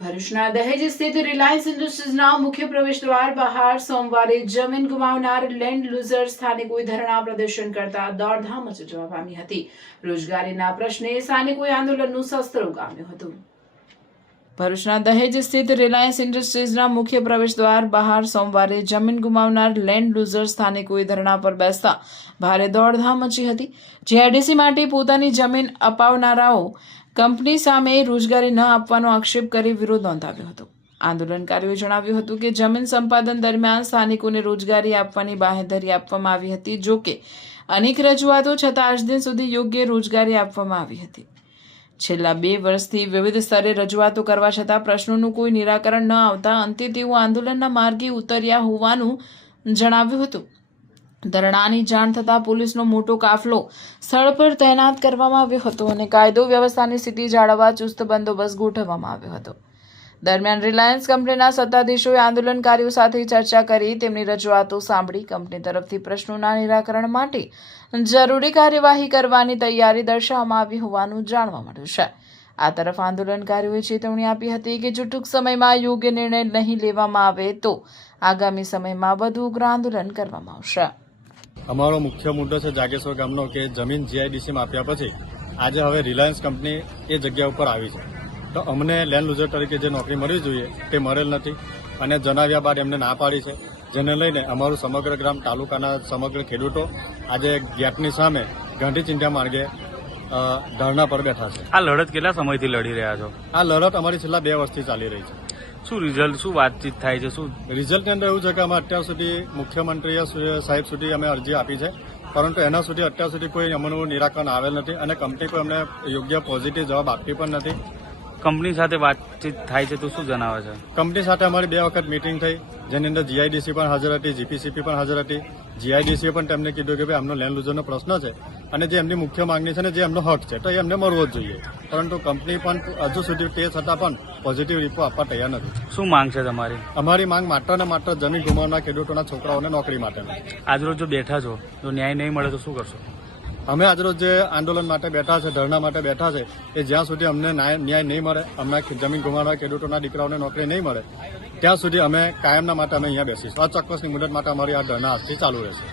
ભરૂચના દહેજ સ્થિત રિલાયન્સ ઇન્ડસ્ટ્રીઝના મુખ્ય પ્રવેશદ્વાર બહાર સોમવારે જમીન ગુમાવનાર લેન્ડ લૂઝર સ્થાનિકોએ ધરણા પ્રદર્શન કરતા દોડધામ મચી જવા પામી હતી. રોજગારીના પ્રશ્ને સ્થાનિકોએ આંદોલનનું શસ્ત્ર ઉગામ્યું હતું. ભરૂચના દહેજ સ્થિત રિલાયન્સ ઇન્ડસ્ટ્રીઝના મુખ્ય પ્રવેશદ્વાર બહાર સોમવારે જમીન ગુમાવનાર લેન્ડ લૂઝર સ્થાનિકોએ ધરણા પર બેસતા ભારે દોડધામ મચી હતી. જીઆઈડીસી માટે પોતાની જમીન અપાવનારાઓ કંપની સામે રોજગારી ન આપવાનો આક્ષેપ કરી વિરોધ નોંધાવ્યો હતો. આંદોલનકારીઓએ જણાવ્યું હતું કે જમીન સંપાદન દરમિયાન સ્થાનિકોને રોજગારી આપવાની બાંહેધરી આપવામાં આવી હતી. જો કે અનેક રજૂઆતો છતાં આજ દિન સુધી યોગ્ય રોજગારી આપવામાં આવી હતી. છેલ્લા 2 વર્ષથી વિવિધ સ્તરે રજૂઆતો કરવા છતાં પ્રશ્નોનું કોઈ નિરાકરણ ન આવતા અંતે તેઓ આંદોલનના માર્ગે ઉતર્યા હોવાનું જણાવ્યું હતું. ધરણાની જાણ થતાં પોલીસનો મોટો કાફલો સ્થળ પર તૈનાત કરવામાં આવ્યો હતો અને કાયદો વ્યવસ્થાની સ્થિતિ જાળવવા ચુસ્ત બંદોબસ્ત ગોઠવવામાં આવ્યો હતો. દરમિયાન રિલાયન્સ કંપનીના સત્તાધીશોએ આંદોલનકારીઓ સાથે ચર્ચા કરી તેમની રજૂઆતો સાંભળી કંપની તરફથી પ્રશ્નોના નિરાકરણ માટે જરૂરી કાર્યવાહી કરવાની તૈયારી દર્શાવવામાં આવી હોવાનું જાણવા મળ્યું છે. આ તરફ આંદોલનકારીઓએ ચેતવણી આપી હતી કે જો ટૂંક સમયમાં યોગ્ય નિર્ણય નહીં લેવામાં આવે તો આગામી સમયમાં વધુ ઉગ્ર આંદોલન કરવામાં આવશે. અમારો મુખ્ય મુદ્દો છે જાગેશ્વર ગામનો કે જમીન જીઆઈડીસીમાં આપ્યા પછી આજે હવે રિલાયન્સ કંપની એ જગ્યા ઉપર આવી છે, તો અમને લેન્ડ લૂઝર તરીકે જે નોકરી મળવી જોઈએ તે મળેલ નથી અને જણાવ્યા બાદ એમને ના પાડી છે, જેને લઈને અમારું સમગ્ર ગ્રામ તાલુકાના સમગ્ર ખેડૂતો આજે ગેટની સામે ગાંધી ચિંતા માર્ગે ધરણા પર બેઠા છે. આ લડત કેટલા સમયથી લડી રહ્યા છો? આ લડત અમારી છેલ્લા 2 વર્ષથી ચાલી રહી છે. શું રિઝલ્ટ, શું વાતચીત થાય છે? શું રિઝલ્ટની અંદર એવું છે કે અમે અત્યાર સુધી મુખ્યમંત્રી સાહેબ સુધી અમે અરજી આપી છે, પરંતુ એના સુધી અત્યાર સુધી કોઈ અમનું નિરાકરણ આવેલ નથી અને કંપની કોઈ અમને યોગ્ય પોઝિટિવ જવાબ આપતી પણ નથી. કંપની સાથે વાતચીત થાય છે તો શું જણાવે છે? કંપની સાથે અમારી 2 વખત મીટિંગ થઈ, જેની અંદર જીઆઈડીસી પણ હાજર હતી, જીપીસીપી પણ હાજર હતી. જીઆઈડીસીએ પણ તેમને કીધું કે ભાઈ આમનો લેન્ડ લૂઝરનો પ્રશ્ન છે અને જે એમની મુખ્ય માંગણી છે ને જે એમનો હક છે તો એ એમને મળવો જ જોઈએ, પરંતુ કંપની પણ હજુ સુધી તે છતાં પણ પોઝિટિવ રિપોર્ટ આપવા તૈયાર નથી. શું માંગ છે તમારી? અમારી માંગ માત્ર ને માત્ર જમીન ગુમાવનાર ખેડૂતોના છોકરાઓને નોકરી માટે. આજરોજ જો બેઠા છો તો ન્યાય નહીં મળે તો શું કરશો? અમે આજરોજ જે આંદોલન માટે બેઠા છે, ધરણા માટે બેઠા છે, એ જ્યાં સુધી અમને ન્યાય નહીં મળે, અમને જમીન ગુમાવનાર ખેડૂતોના દીકરાઓને નોકરી નહીં મળે ત્યાં સુધી અમે કાયમના માટે અમે અહીંયા બેસીશું. અચોક્કસની મુદત માટે અમારી આ ધરણા આજથી ચાલુ રહેશે.